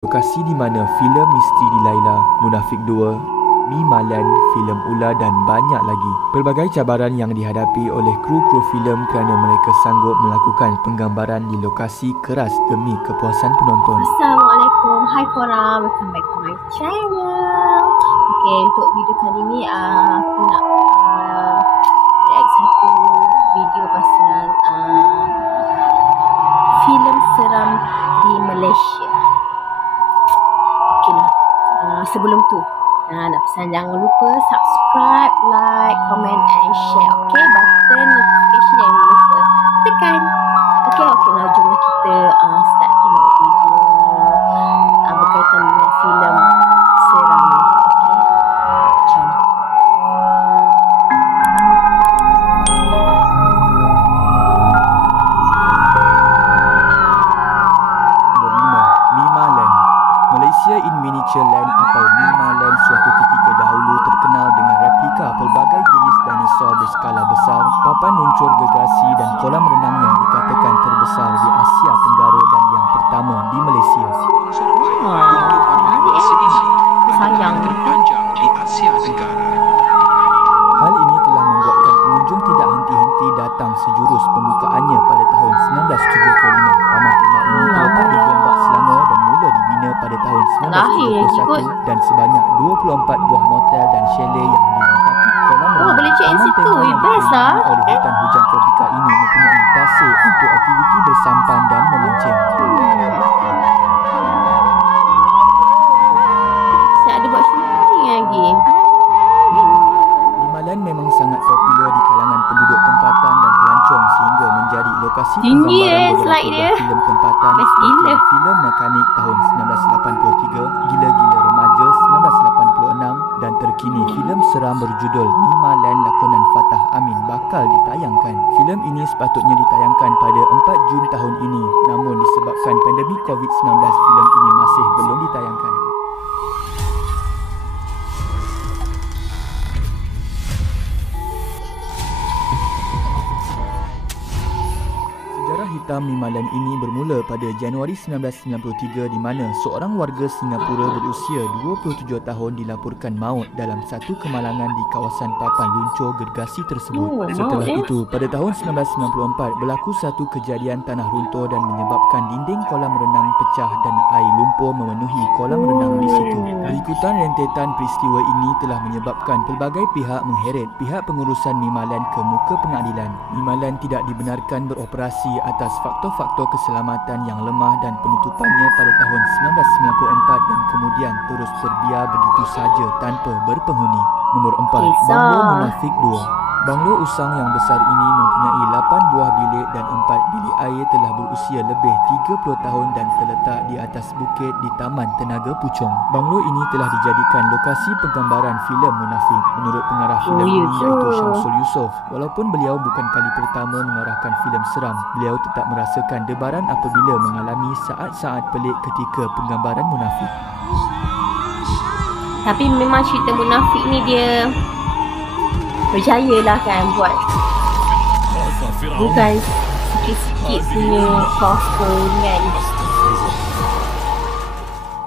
Lokasi di mana filem Misteri di Laila, Munafik 2, Mi Malan, filem Ula dan banyak lagi. Pelbagai cabaran yang dihadapi oleh kru-kru filem kerana mereka sanggup melakukan penggambaran di lokasi keras demi kepuasan penonton. Assalamualaikum, hai korang, welcome back to my channel. Okay, untuk video kali ni aku nak react satu video pasal filem seram di Malaysia. Okay lah, sebelum tu nak pesan jangan lupa subscribe, like, comment and share. Okay, button notification jangan lupa tekan. Okay lah, jomlah kita start tengok video berkaitan dengan filem seram ni. Okay, jom. Nombor 5. Mi Malan. Malaysia in Miniature Land atau Mi Malan suatu ketika dahulu terkenal dengan replika pelbagai jenis dinosaur berskala besar, papan luncur gergasi dan kolam renang yang dikatakan terbesar di Asia Tenggara dan yang pertama di Malaysia. Sayang. Terpanjang di Asia Tenggara. Hal ini telah membuatkan pengunjung tidak henti-henti datang sejurus pembukaannya pada tahun 1975. Taman tema ini terletak di Gombak, Selangor dan mula dibina pada tahun 1971 dan sebanyak 24 buah motel dan chalet yang dilengkapi kolam renang. Boleh check in Taman situ, tema yang best lah. dikelilingi oleh hutan hujan tropika ini mempunyai pasir untuk aktiviti bersampan dan memancing. Saya ada buat syuting lagi. Mi Malan memang sangat popular di kalangan penduduk tempatan dan pelancong sehingga menjadi lokasi Tinggi penggambaran slide beberapa dia. buah filem tempatan Best seperti gila. filem Mekanik tahun 1983, Gila-Gila Remaja 1986 dan terkini filem seram berjudul Mi Malan lakonan Fatah Amin bakal ditayangkan. Filem ini sepatutnya ditayangkan pada 4 Jun tahun ini, namun disebabkan pandemik COVID-19 filem ini masih belum ditayangkan. Sejarah hitam Mi Malan ini bermula pada Januari 1993 di mana seorang warga Singapura berusia 27 tahun dilaporkan maut dalam satu kemalangan di kawasan papan luncur gergasi tersebut. Setelah itu, pada tahun 1994 berlaku satu kejadian tanah runtuh dan menyebabkan dinding kolam renang pecah dan air lumpur memenuhi kolam renang di situ. Berikutan rentetan peristiwa ini telah menyebabkan pelbagai pihak mengheret pihak pengurusan Mi Malan ke muka pengadilan. Mi Malan tidak dibenarkan beroperasi atas faktor-faktor keselamatan yang lemah dan penutupannya pada tahun 1994 dan kemudian terus terbiar begitu saja tanpa berpenghuni. Nombor 4. Banglo Munafik 2. Banglo usang yang besar ini mempunyai 8 buah bilik dan 4 bilik air telah berusia lebih 30 tahun dan terletak di atas bukit di Taman Tenaga Puchong. Banglo ini telah dijadikan lokasi penggambaran filem Munafik. Menurut pengarah filem ini iaitu Syamsul Yusof, walaupun beliau bukan kali pertama mengarahkan filem seram, beliau tetap merasakan debaran apabila mengalami saat-saat pelik ketika penggambaran munafik. Tapi memang cerita munafik ni dia berjaya lah kan buat bukan sikit-sikit punya costume kan.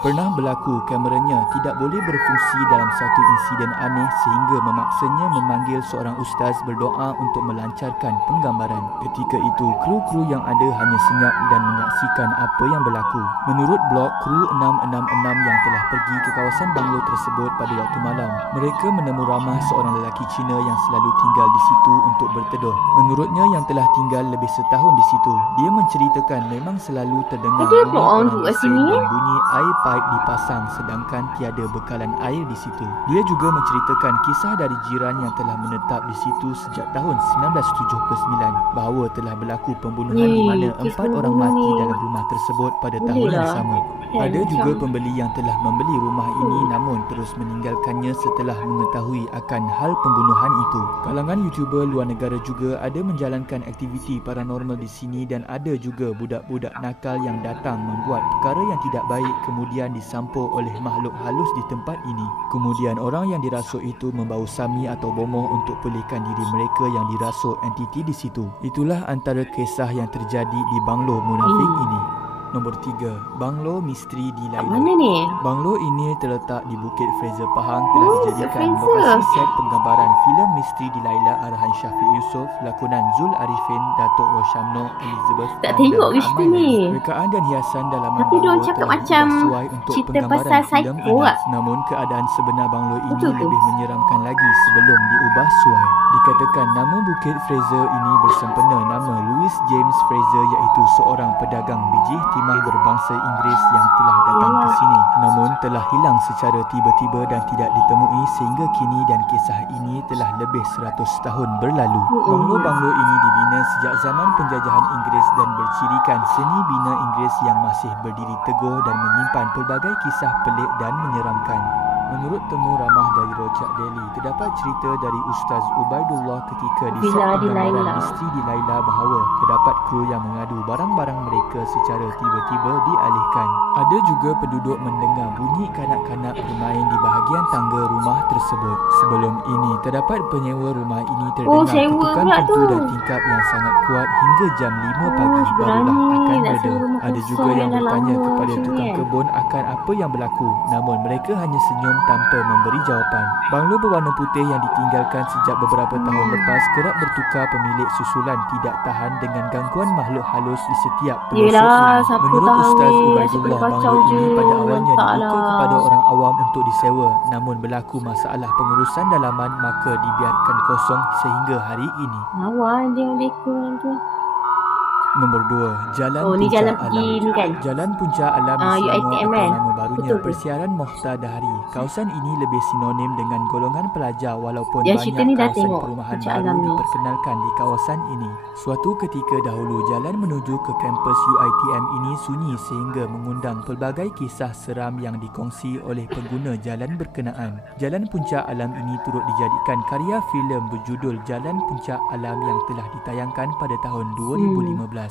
Pernah berlaku kameranya tidak boleh berfungsi dalam satu insiden aneh sehingga memaksanya memanggil seorang ustaz berdoa untuk melancarkan penggambaran. Ketika itu, kru-kru yang ada hanya senyap dan menyaksikan apa yang berlaku. Menurut blog kru 666 yang telah pergi ke kawasan banglo tersebut pada waktu malam, mereka menemu ramah seorang lelaki Cina yang selalu tinggal di situ untuk berteduh. Menurutnya yang telah tinggal lebih setahun di situ, dia menceritakan memang selalu terdengar bunyi orang bising dan bunyi air pipe dipasang sedangkan tiada bekalan air di situ. Dia juga menceritakan kisah dari jiran yang telah menetap di situ sejak tahun 1979 bahawa telah berlaku pembunuhan di mana 4 orang mati dalam rumah tersebut pada tahun yang sama. Ada juga pembeli yang telah membeli rumah ini namun terus meninggalkannya setelah mengetahui akan hal pembunuhan itu. Kalangan YouTuber luar negara juga ada menjalankan aktiviti paranormal di sini dan ada juga budak-budak nakal yang datang membuat perkara yang tidak baik kemudian disampur oleh makhluk halus di tempat ini. Kemudian orang yang dirasuk itu membau sami atau bomoh untuk pulihkan diri mereka yang dirasuk entiti di situ. Itulah antara kisah yang terjadi di Banglo Munafik ini. Nombor 3, Banglo Misteri di Kat Laila. mana ni? Banglo ini terletak di Bukit Fraser Pahang telah Bukit dijadikan Fraser. lokasi set penggambaran filem Misteri di Laila arahan Syafiq Yusof, lakonan Zul Arifin, Datuk Roshamno, Elizabeth Tak Tan tengok dan cerita ramai ni. lagi. Rekaan dan hiasan dalaman Tapi Banglo diorang cakap telah macam diubah sesuai untuk cerita penggambaran pasal filem psycho ini. lah. Namun keadaan sebenar Banglo ini Betul ke? lebih menyeramkan lagi sebelum diubah suai. Dikatakan nama Bukit Fraser ini bersempena nama Louis James Fraser, iaitu seorang pedagang biji timah berbangsa Inggeris yang telah datang ke sini, namun telah hilang secara tiba-tiba dan tidak ditemui sehingga kini, dan kisah ini telah lebih 100 tahun berlalu. Banglo-banglo ini dibina sejak zaman penjajahan Inggeris dan bercirikan seni bina Inggeris yang masih berdiri teguh dan menyimpan pelbagai kisah pelik dan menyeramkan. Menurut temu ramah dari Rojak Daily, terdapat cerita dari Ustaz Ubaidullah ketika di set Villa di penggambaran Laila. Misteri di Laila bahawa terdapat kru yang mengadu barang-barang mereka secara tiba-tiba dialihkan. Ada juga penduduk mendengar bunyi kanak-kanak bermain di bahagian tangga rumah tersebut. Sebelum ini, terdapat penyewa rumah ini terdengar sewa ketukan pula pintu tu. dan tingkap yang sangat kuat hingga jam 5 pagi barulah berani akan nak reda. sewa rumah Ada juga kosong yang yang dah bertanya lama kepada macam tukang ni kan. kebun akan apa yang berlaku, namun mereka hanya senyum tanpa memberi jawapan. Banglo berwarna putih yang ditinggalkan sejak beberapa tahun lepas kerap bertukar pemilik susulan tidak tahan dengan gangguan makhluk halus di setiap pelosok Yelah, rumah. siapa Menurut tahu Ustaz ni, Ubaidullah, asyik banglo berkacau ini je. pada awalnya Tak dibuka lah. kepada orang awam untuk disewa, namun berlaku masalah pengurusan dalaman maka dibiarkan kosong sehingga hari ini. Lawan dia yang dekor tu. Nombor 2, Jalan Oh, ni Puncak jalan Alam. pergi ni kan. Jalan Puncak Alam di Selangor UiTM atau kan? nama barunya Betul ke? Persiaran Mokhtar Dahari. Kawasan ini lebih sinonim dengan golongan pelajar walaupun Yang cerita banyak ni dah kawasan tengok perumahan Puncak baru Alam ni. diperkenalkan di kawasan ini. Suatu ketika dahulu, jalan menuju ke kampus UiTM ini sunyi sehingga mengundang pelbagai kisah seram yang dikongsi oleh pengguna jalan berkenaan. Jalan Puncak Alam ini turut dijadikan karya filem berjudul Jalan Puncak Alam yang telah ditayangkan pada tahun 2015.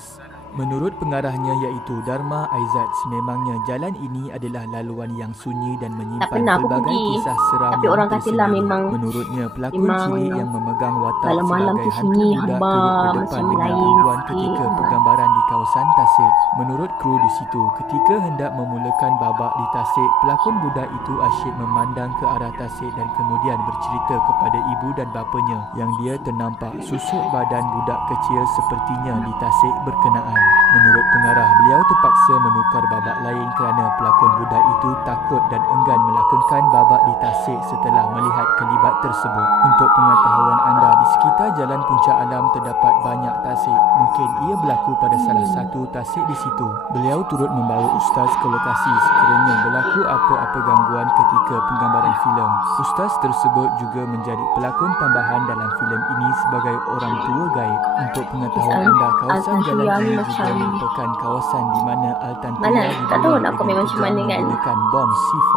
Menurut pengarahnya iaitu Dharma Aizat, sememangnya jalan ini adalah laluan yang sunyi dan menyimpan pernah aku pelbagai pergi. kisah seram Tapi yang orang kata lah tersembunyi. memang Menurutnya, pelakon memang cilik yang memegang watak malam-malam sebagai tu hantu sunyi, budak hamba, turut berdepan macam dengan lain gangguan sikit. ketika penggambaran di kawasan Tasik. Menurut kru di situ, ketika hendak memulakan babak di Tasik, pelakon budak itu asyik memandang ke arah Tasik dan kemudian bercerita kepada ibu dan bapanya yang dia ternampak susuk badan budak kecil sepertinya di Tasik berkenaan. Menurut pengarah, beliau terpaksa menukar babak lain kerana pelakon budak itu takut dan enggan melakonkan babak di Tasik setelah melihat kelibat tersebut. Untuk pengetahuan anda, di sekitar Jalan Puncak Alam terdapat banyak tasik. Mungkin ia berlaku pada salah satu tasik di situ. Beliau turut membawa ustaz ke lokasi sekiranya berlaku apa-apa gangguan ketika penggambaran filem. Ustaz tersebut juga menjadi pelakon tambahan dalam filem ini sebagai orang tua gaib. Untuk pengetahuan anda, kawasan Altan jalan Tuyan ini juga macam- merupakan kawasan di mana Altan Mana? Tuyan Tak tahu dibunuh nak komen dengan macam kejam mana kan. menggunakan bom C4.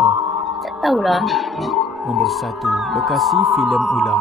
Tak tahulah. Nombor 1, lokasi filem Ula.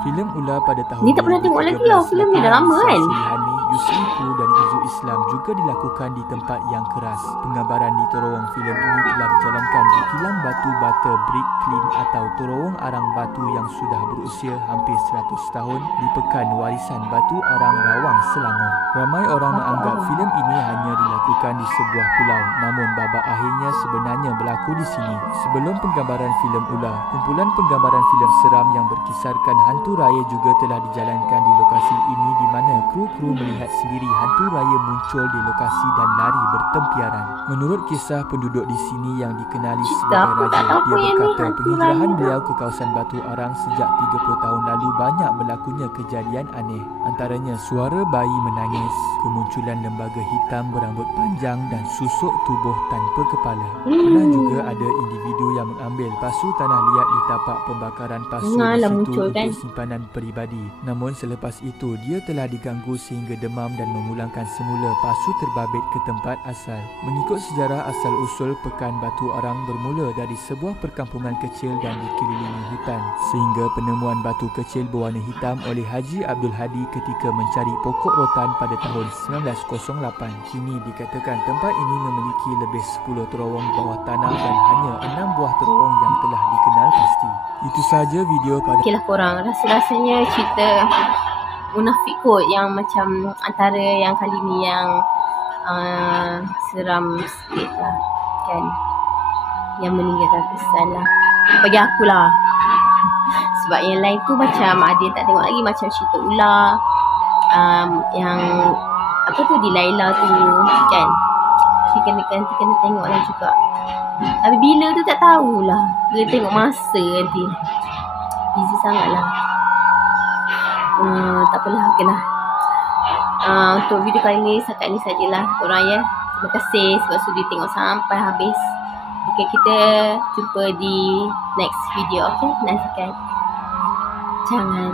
Filem Ula pada tahun Ni tak pernah tengok lagi tau. Filem ni dah lama kan? Sulihani, Yusri Kru dan Izu Islam juga dilakukan di tempat yang keras. Penggambaran di terowong filem ini telah dijalankan di kilang batu bata Brick Clean atau terowong arang batu yang sudah berusia hampir 100 tahun di Pekan Warisan Batu Arang Rawang, Selangor. Ramai orang menganggap filem ini hanya dilakukan di sebuah pulau, namun babak akhirnya sebenarnya berlaku di sini. Sebelum penggambaran filem Ula, kumpulan penggambaran filem seram yang berkisarkan hantu raya juga telah dijalankan di lokasi ini di mana kru-kru melihat sendiri hantu raya muncul di lokasi dan lari bertempiaran. Menurut kisah penduduk di sini yang dikenali Cerita sebagai apa? Tak Raja, tahu dia apa yang ni berkata hantu penghijrahan raya tu. beliau ke kawasan Batu Arang sejak 30 tahun lalu banyak berlakunya kejadian aneh. Antaranya suara bayi menangis, kemunculan lembaga hitam berambut panjang dan susuk tubuh tanpa kepala. Pernah juga ada individu yang mengambil pasu tanah liat di tapak pembakaran pasu di Malah situ muncul, untuk kan? simpanan peribadi. Namun selepas itu dia telah diganggu sehingga demam dan memulangkan semula pasu terbabit ke tempat asal. Mengikut sejarah asal usul Pekan Batu Arang bermula dari sebuah perkampungan kecil dan dikelilingi hutan sehingga penemuan batu kecil berwarna hitam oleh Haji Abdul Hadi ketika mencari pokok rotan pada tahun 1908. Kini dikatakan tempat ini memiliki lebih 10 terowong bawah tanah dan hanya 6 buah terowong yang telah dikenal pasti. Itu sahaja video pada Okey lah korang, rasa-rasanya cerita munafik kot yang macam antara yang kali ni yang seram sikit lah kan, yang meninggalkan kesan lah bagi aku lah. Sebab yang lain tu macam ada tak tengok lagi, macam cerita ular, yang apa tu Delilah tu kan, tapi kena tengok lah juga. Tapi bila tu tak tahulah, dia tengok masa nanti, busy sangat lah. Tak apalah, okey lah. Untuk video kali ni setakat ni sajalah korang ya. Terima kasih sebab sudi tengok sampai habis. Okey, kita jumpa di next video. Okey, nantikan. Jangan